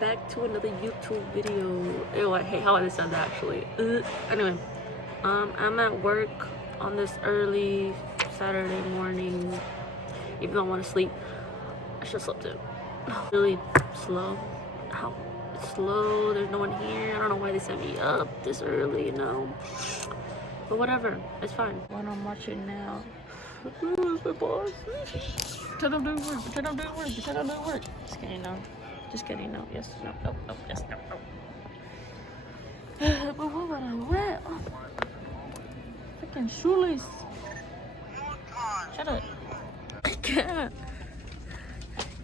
back to another YouTube video. Ew, I hate how I said that actually. Anyway, I'm at work on this early Saturday morning. Even though I want to sleep, I should have slept in. Really slow. Ow. It's slow, there's no one here. I don't know why they sent me up this early, you know. But whatever, it's fine. What I'm watching now. Who's my boss? Pretend I'm doing work, pretend I'm doing work, pretend I'm doing work. Just kidding, no. Just kidding, no. Yes, no, no, no, yes, no, no. But what would I wear? Oh, freaking shoelace. Shut up. I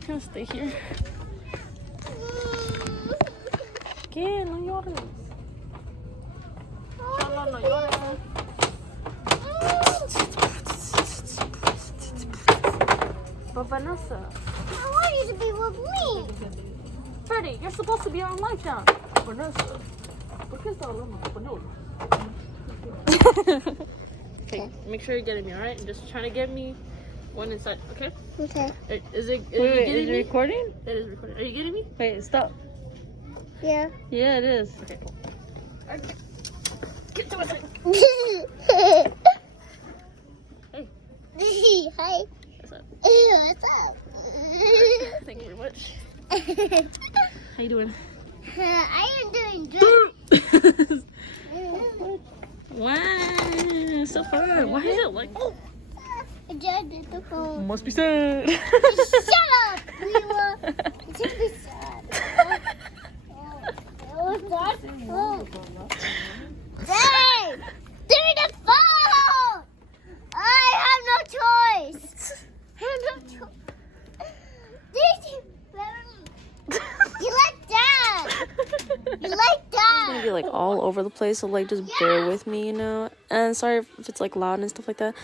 can't stay here. ¿Qué? No llores. No llores. But Vanessa, I want you to be with me. Freddie, you're supposed to be on live down. Vanessa, ¿por qué está hablando español? Okay, make sure you're getting me, alright? And just trying to get me one inside, okay? Okay. Is it Wait, is it recording? It is recording. Are you getting me? Wait, stop. Yeah. Yeah, it is. Okay, cool. Okay. Get to it. Hey, Hi. what's up? What's up? Thank you very much. How you doing? I am doing good. Wow, so fun. Why is it like? Oh, I just did the phone. must be sad. Shut up, Lila. It should be sad. Oh, that phone. Dang! Give me the phone! I have no choice. I have no choice. You like that? You like It's gonna that? be like all over the place, so like just bear with me, you know. And sorry if it's like loud and stuff like that.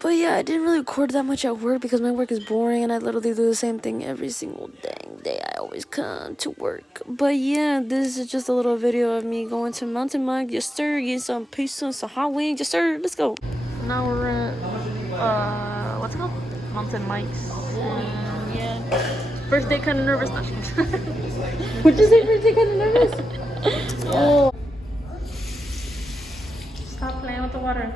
But yeah, I didn't really record that much at work because my work is boring and I literally do the same thing every single dang day. I always come to work. But yeah, this is just a little video of me going to Mountain Mug. Yes sir, getting some pizza and some hot wings. Yes sir, let's go. Now we're at what's it called? Mountain Mike's. Yeah. First day kind of nervous. Would you say first day kind of nervous? Oh. Stop playing with the water.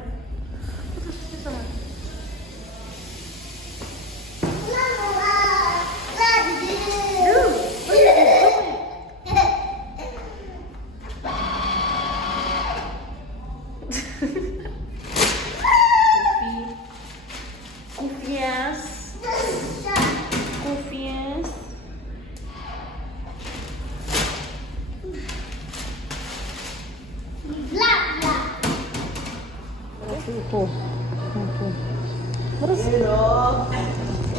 Goofy ass. Goofy ass. Cool. What is it?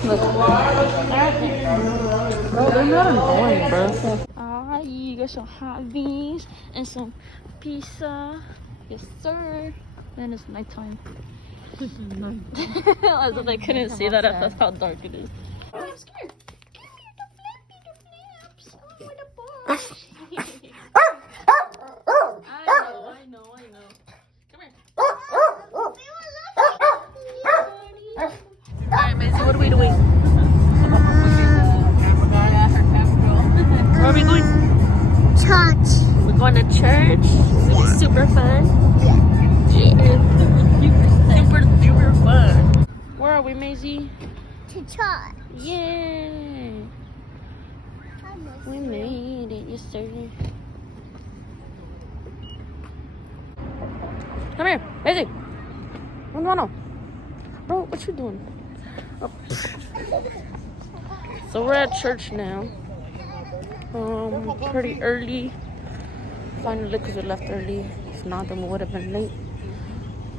Look. Bro, they're not annoying, bro. Ah, you got some hot wings and some pizza. Yes, sir. Then it's nighttime. As if I couldn't see that. That's how dark it is. I'm scared. I know. Come here. Alright, Maisie, what are we doing? Where are we going? Church. We're going to church. It's gonna be super fun. Yeah. Super duper fun. Where are we, Maisie? To church. Yay! We made it, yes sir. Come here, Maisie. No. Bro, what you doing? Oh. So we're at church now. Pretty early. Finally, because we left early. If not, then we would have been late.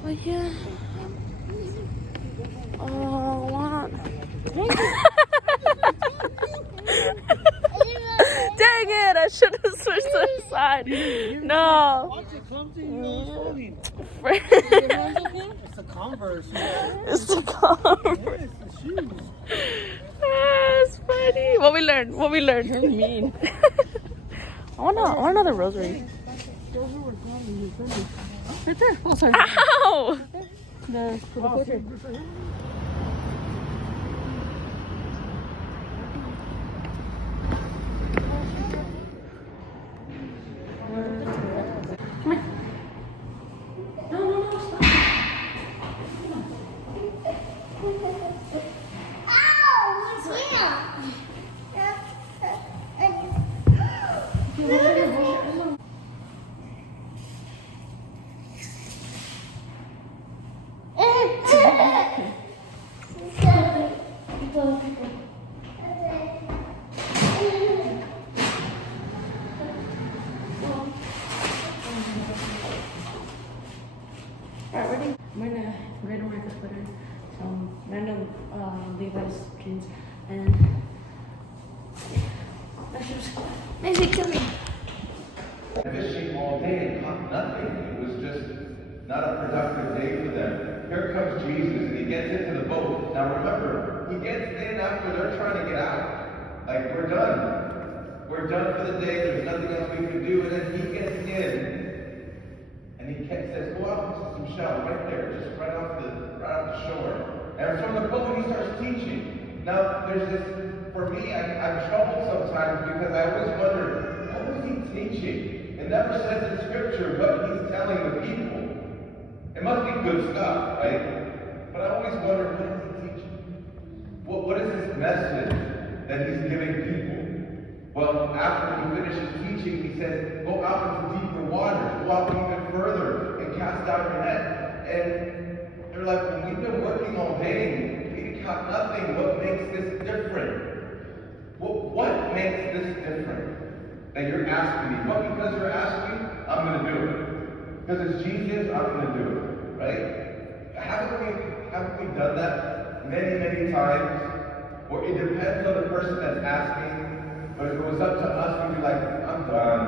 But yeah. Oh, what? Dang it! I should have switched to the side. No. It's the Converse. It's the Converse. It's the shoes. That's funny. What we learned? You're mean. I want another rosary. Right there. Oh, sorry. Ow! The portrait. Levi's jeans, and Macy, come here. Fishing all day and caught nothing. It was just not a productive day for them. Here comes Jesus, and he gets into the boat. Now remember, he gets in after they're trying to get out. Like, we're done. We're done for the day. There's nothing else we can do. And then he gets in, and he says, go out to some shell right there, just right off the shore. And from the boat, he starts teaching. Now, there's this, for me, I'm troubled sometimes because I always wonder, what was he teaching? It never says in Scripture what he's telling the people. It must be good stuff, right? But I always wonder, what is he teaching? What is this message that he's giving people? Well, after he finishes teaching, he says, go out into deeper waters, go out even further, and cast out your net. And they're like, well, we've been working all day, we caught nothing. What makes this different? What makes this different? That you're asking me. But because you're asking, I'm going to do it. Because it's Jesus, I'm going to do it. Right? Haven't we done that many, many times? Or it depends on the person that's asking. But if it was up to us, we'd be like, I'm done.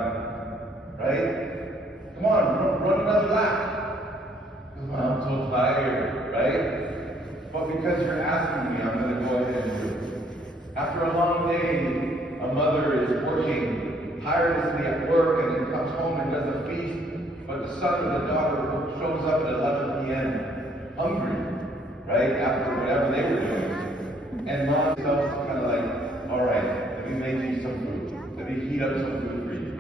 Right? Come on, run another lap. Because I'm so tired. Right? But because you're asking me, I'm going to go ahead and do it. After a long day, a mother is working tirelessly at work and then comes home and does a feast, but the son or the daughter shows up at 11 p.m. hungry, right, after whatever they were doing. And mom herself is kind of like, all right, let me make you some food. Let me heat up some food for you.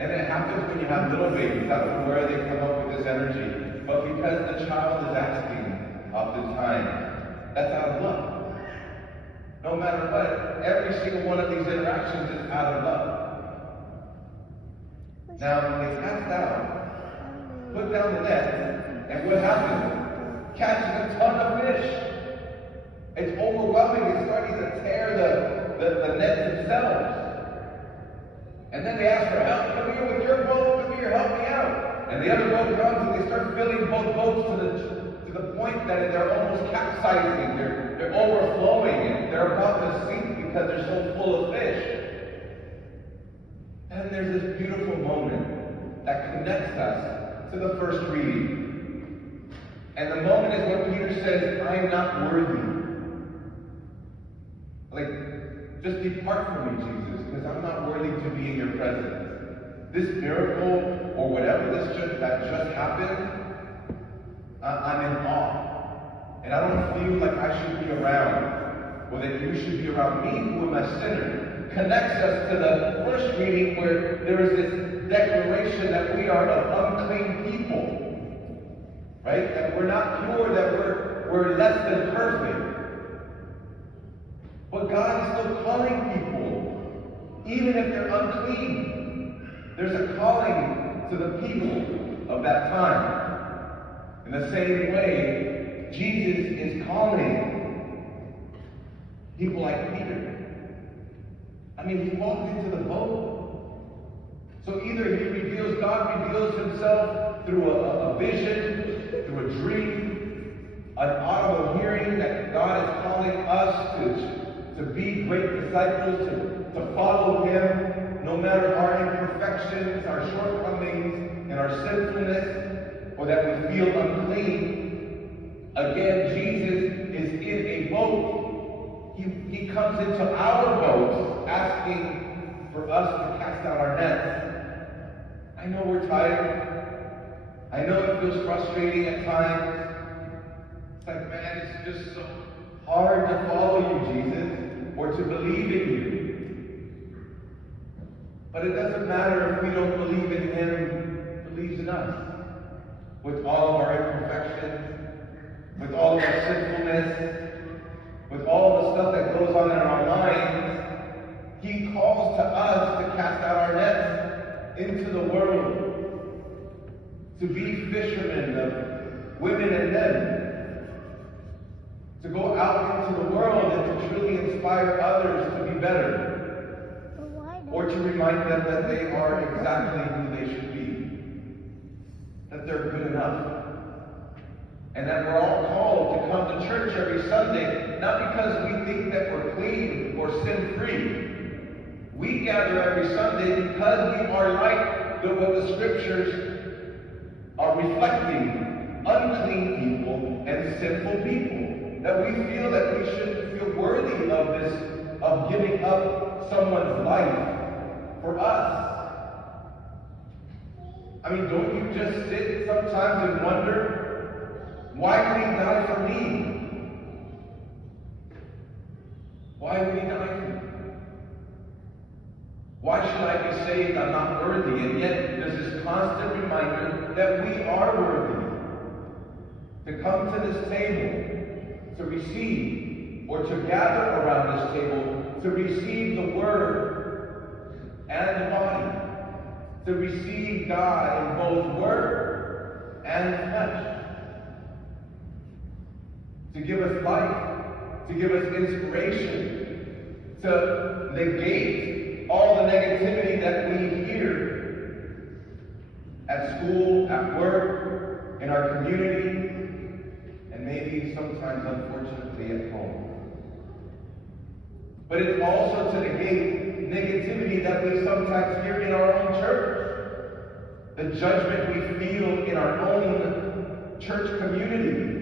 And it happens when you have little babies. I don't know where they come up with this energy, but because the child is asking oftentimes, that's out of love. No matter what, every single one of these interactions is out of love. Now, they cast out, put down the net, and what happens? Catches a ton of fish. It's overwhelming. It's starting to tear the nets themselves. And then they ask for help. Come here with your boat. Come here, help me out. And the other boat comes, and they start filling both boats to the point that they're almost capsizing. They're overflowing, and they're about to sink because they're so full of fish. And there's this beautiful moment that connects us to the first reading. And the moment is when Peter says, I am not worthy. Like, just depart from me, Jesus, because I'm not worthy to be in your presence. This miracle, or whatever that just happened, I'm in awe. And I don't feel like I should be around, or that you should be around me, who am a sinner. Connects us to the first reading where there is this declaration that we are of unclean people. Right? That we're not pure, that we're less than perfect. But God is still calling people, even if they're unclean. There's a calling to the people of that time. In the same way, Jesus is calling people like Peter. I mean, he walked into the boat. So either God reveals himself through a vision, through a dream, an audible hearing that God is calling us to be great disciples, to follow him, no matter our imperfections, our shortcomings, and our sinfulness, or that we feel unclean. Again, Jesus is in a boat. He comes into our boat asking for us to cast out our nets. I know we're tired. I know it feels frustrating at times. It's like, man, it's just so hard to follow you, Jesus, or to believe in you. But it doesn't matter if we don't believe in him, he believes in us. With all of our imperfections, with all of our sinfulness, with all the stuff that goes on in our minds, he calls to us to cast out our nets into the world, to be fishermen of women and men, to go out into the world and to truly inspire others to be better, or to remind them that they are exactly who they should be, that they're good enough. And that we're all called to come to church every Sunday, not because we think that we're clean or sin-free. We gather every Sunday because we are like what the scriptures are reflecting, unclean people and sinful people. That we feel that we shouldn't feel worthy of this, of giving up someone's life for us. I mean, don't you just sit sometimes and wonder, why would he die for me? Why would he die for me? Why should I be saved? I'm not worthy. And yet there's this constant reminder that we are worthy to come to this table, to receive, or to gather around this table, to receive the Word and the body, to receive God in both Word and flesh, to give us life, to give us inspiration, to negate all the negativity that we hear at school, at work, in our community, and maybe sometimes, unfortunately, at home. But it's also to negate negativity that we sometimes hear in our own church. The judgment we feel in our own church community.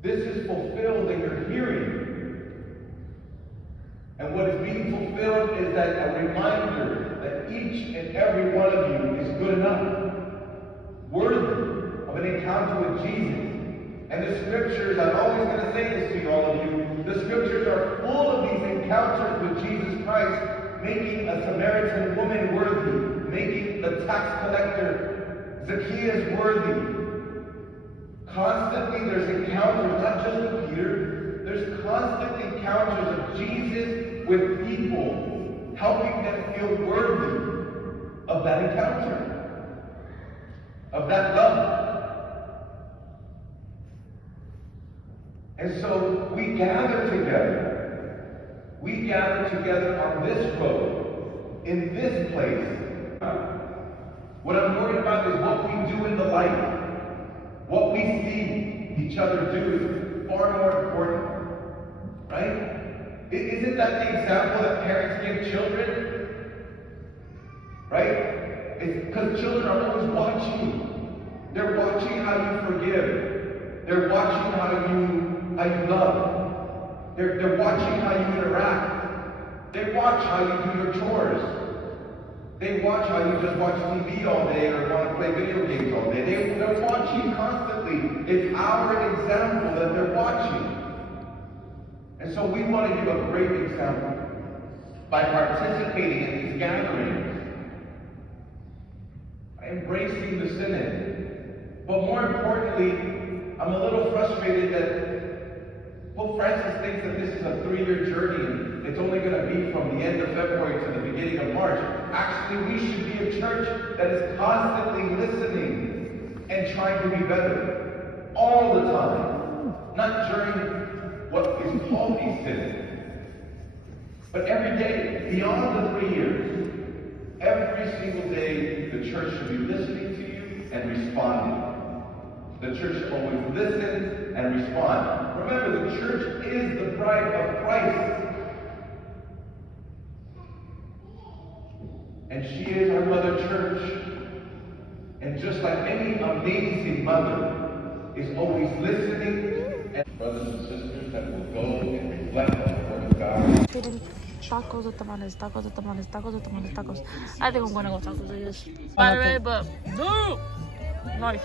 This is fulfilled in your hearing. And what is being fulfilled is that a reminder that each and every one of you is good enough, worthy of an encounter with Jesus. And the scriptures, I'm always going to say this to all of you, the scriptures are full of these encounters with Jesus Christ, making a Samaritan woman worthy, making the tax collector Zacchaeus worthy. Constantly there's encounters, not just with Peter, there's constant encounters of Jesus with people, helping them feel worthy of that encounter, of that love. And so we gather together. We gather together on this road, in this place. What I'm worried about is what we do in the light. What we see each other do is far more important. Right? Isn't that the example that parents give children? Right? It's because children are always watching. They're watching how you forgive. They're watching how you love. They're watching how you interact. They watch how you do your chores. They watch how you just watch TV all day or want to play video games all day. They're watching constantly. It's our example that they're watching. And so we want to give a great example by participating in these gatherings, by embracing the Synod. But more importantly, I'm a little frustrated that Pope Francis thinks that this is a 3-year journey and it's only going to be from the end of February to the beginning of March. Actually, we should be a church that is constantly listening and trying to be better. All the time. Not during what is called a Synod, but every day, beyond the 3 years. Every single day, the church should be listening to you and responding. The church should always listen and respond. Remember, the church is the bride of Christ. And she is our mother church. And just like any amazing mother is always listening, and brothers and sisters that will go and reflect on the Word of God. Tacos or tamales, tacos or tamales, tacos or tamales, tacos. I think I'm gonna go tacos, I guess. By the way, but no! Nice.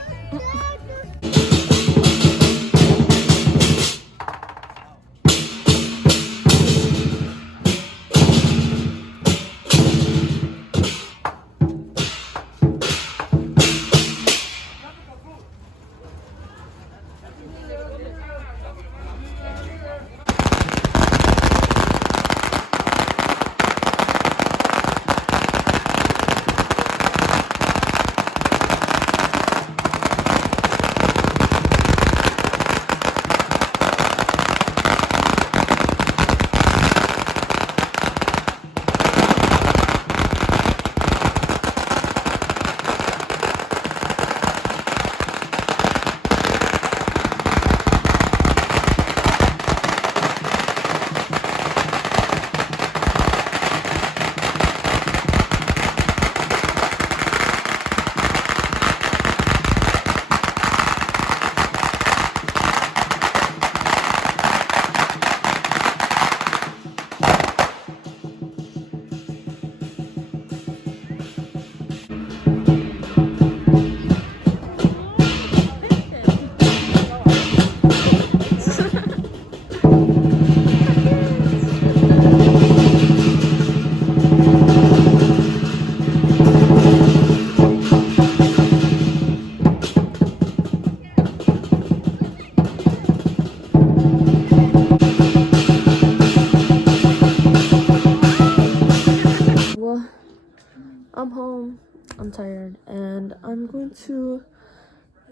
tired, and I'm going to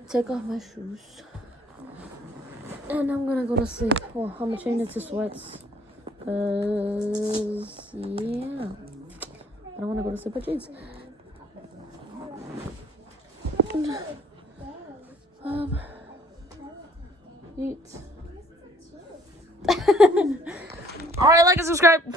take off my shoes. And I'm gonna go to sleep. Well, I'm gonna change into sweats. Yeah. I don't wanna go to sleep with jeans. Eat. Alright, like and subscribe.